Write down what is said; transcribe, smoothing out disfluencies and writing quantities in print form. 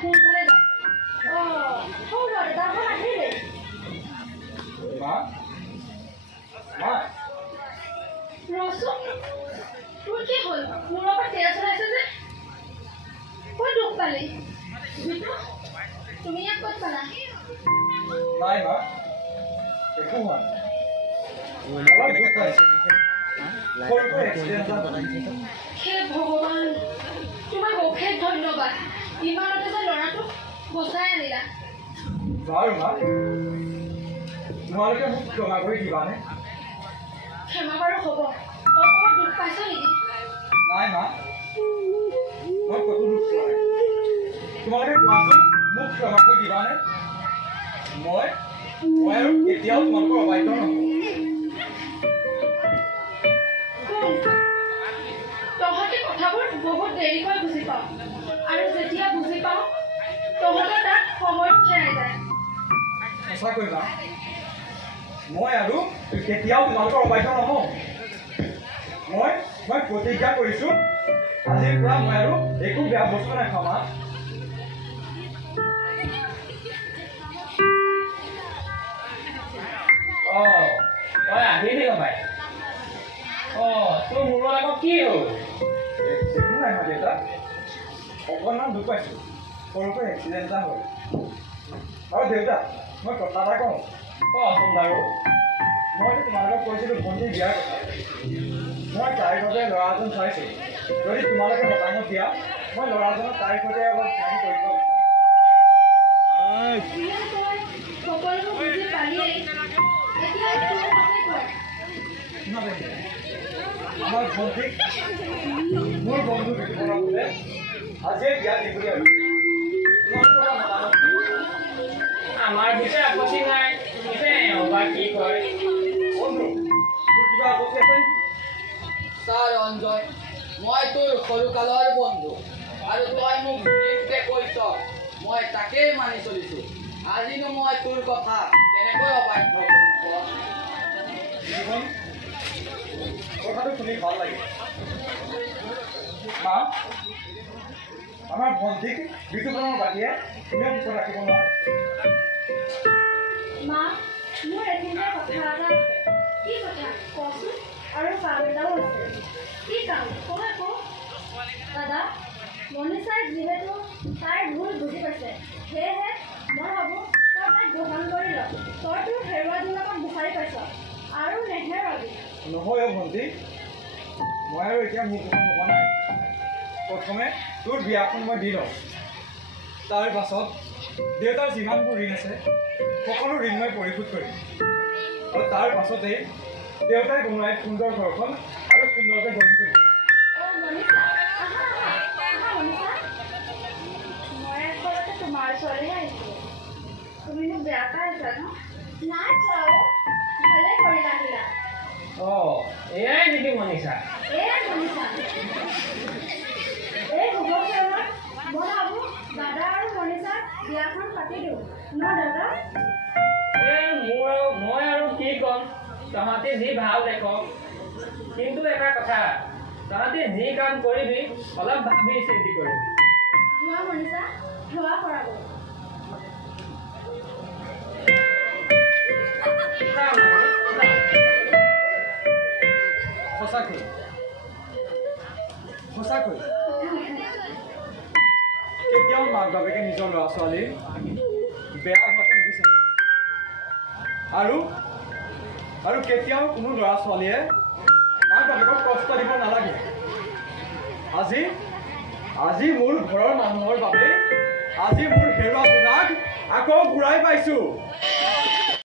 সোনকালে যাম। সৰু দাদাখন আহিলেই। ৰচোন, তোৰ কি হ'ল? মূৰৰ পৰা তেজ ওলাইছে যে? ক'ত দুখ পালি? তুমি ইয়াত ক'ত পালা? নাই মা, একো হোৱা নাই। হে ভগৱান, তোমাক অশেষ ধন্যবাদ। ইমানতে যে ল'ৰাটোক বচাই আনিলা। বাৰু মা, তোমালোকে মোক ক্ষমা কৰি দিবানে? ক্ষমা বাৰু হ'ব। তই ক'ৰবাত দুখ পাইছ নেকি? নাই মা, মই ক'তো দুখ পোৱা নাই। তোমালোকে কোৱাচোন, মোক ক্ষমা কৰি দিবানে? মই আৰু কেতিয়াও তোমালোকৰ অবাধ্য নহ'ব। তহঁতে কথাবোৰ বহুত দেৰিকৈ বুজি পাওঁ, আৰু যেতিয়া বুজি পাওঁ তহঁতে তাত সময়ো হেৰাই যায়। সঁচাকৈ মা, মই আৰু কেতিয়াও তোমালোকৰ অবাধ্য নহওঁ। মই প্ৰতিজ্ঞা কৰিছোঁ, আজিৰ পৰা মই আৰু একো বেয়া বস্তু নাখাওঁ মা। তই আহিলি ভাই। তোৰ মূৰত আকৌ কি হ'ল? একো নাই মা দেউতা, অকণমান দুখ পাইছোঁ। সৰুকৈ এক্সিডেণ্ট এটা হ'ল। আৰু দেউতা, মই কথা এটা কওঁ। কচোন বাৰু। মইতো তোমালোকক কৈছিলোঁ ভণ্টিৰ বিয়াৰ কথা। মই তাইৰ বাবে ল'ৰা এজন চাইছোঁ। যদি তোমালোকে মতামত দিয়া, মই ল'ৰাজনক তাইৰ সৈতে অলপ প্লেন কৰিব বিচাৰোঁ। সকলোবোৰ বুজি পালিয়েই। এতিয়া তোৰ কথাই কয়। আমাৰ ভণ্টিক মোৰ বন্ধু বিতুপনৰ বোলে আজিয়ে বিয়া দিম বুলি ভাবিছোঁ। তোমালোকৰ মতামত কি? আমাৰ পিছে আপত্তি নাই। এবাৰ কি কয়? বন্ধু, তোৰ কিবা আপত্তি আছে নেকি? ছাৰ অঞ্জয়, মই তোৰ সৰুকালৰ বন্ধু, আৰু তই মোক যিটোকে কৈছ মই তাকেই মানি চলিছোঁ। আজিনো মই তোৰ কথা কেনেকৈ অবাধ্য কৰিম? জীৱন, কথাটো শুনি ভাল লাগে। মা, আমাৰ ভণ্টিক বিতুপনৰ বাহিৰে কোনেও পিছত ৰাখিব নোৱাৰে। মা, মোৰ এদিনীয়া কথা এটা আছে। কি কথা কচোন? আৰু কাম এটাও আছে। কি কাম? কয় ক। দাদা, মনীষাই যিহেতু তাইৰ ভুল বুজি পাইছে, সেয়েহে মই ভাবোঁ তই তাইক গ্ৰহণ কৰি ল। তই তোৰ হেৰুৱা দিনক বিচাৰি পাইছ আৰু নেহেৰুৱাবি। নহয় অ' ভণ্টি, মই আৰু এতিয়া মোৰ কথা ভবা নাই। প্ৰথমে তোৰ বিয়াখন মই দি লওঁ। তাৰ পাছত দেউতাৰ যিমানবোৰ ঋণ আছে সকলো ঋণ মই পৰিশোধ কৰিম। আৰু তাৰ পাছতেই দেউতাই বনোৱা এক সুন্দৰ ঘৰখন আৰু সুন্দৰকৈ গঢ়ি তুলিম। মনীষা, আহা মনীষা। মই আচলতে তোমাৰ ওচৰলৈহে আহিছিলোঁ। তুমি মোক বেয়া পাই আছা ন? নাই যাওঁ, ভালে কৰিলা আহিলা। এয়াই নেকি মনীষা? এই মনীষা, এই শুভ সময়ত মই ভাবোঁ দাদা আৰু মনীষাক বিয়াখন পাতি দিওঁ ন দাদা? মই আৰু কি ক'ম, তহঁতি যি ভাল দেখ। কিন্তু এটা কথা, তহঁতি যি কাম কৰিবি অলপ ভাবি চিন্তি কৰিবি। ধোৱা মনীষা, ধোৱা কৰাব। সঁচাকৈ কেতিয়াও মাক বাপেকে নিজৰ ল'ৰা ছোৱালীৰ বেয়া হোৱাটো নিবিচাৰে। আৰু কেতিয়াও কোনো ল'ৰা ছোৱালীয়ে মাক বাপেকক কষ্ট দিব নালাগে। আজি মোৰ ঘৰৰ মানুহৰ বাবে আজি মোৰ হেৰুৱা জোনাক আকৌ ঘূৰাই পাইছোঁ।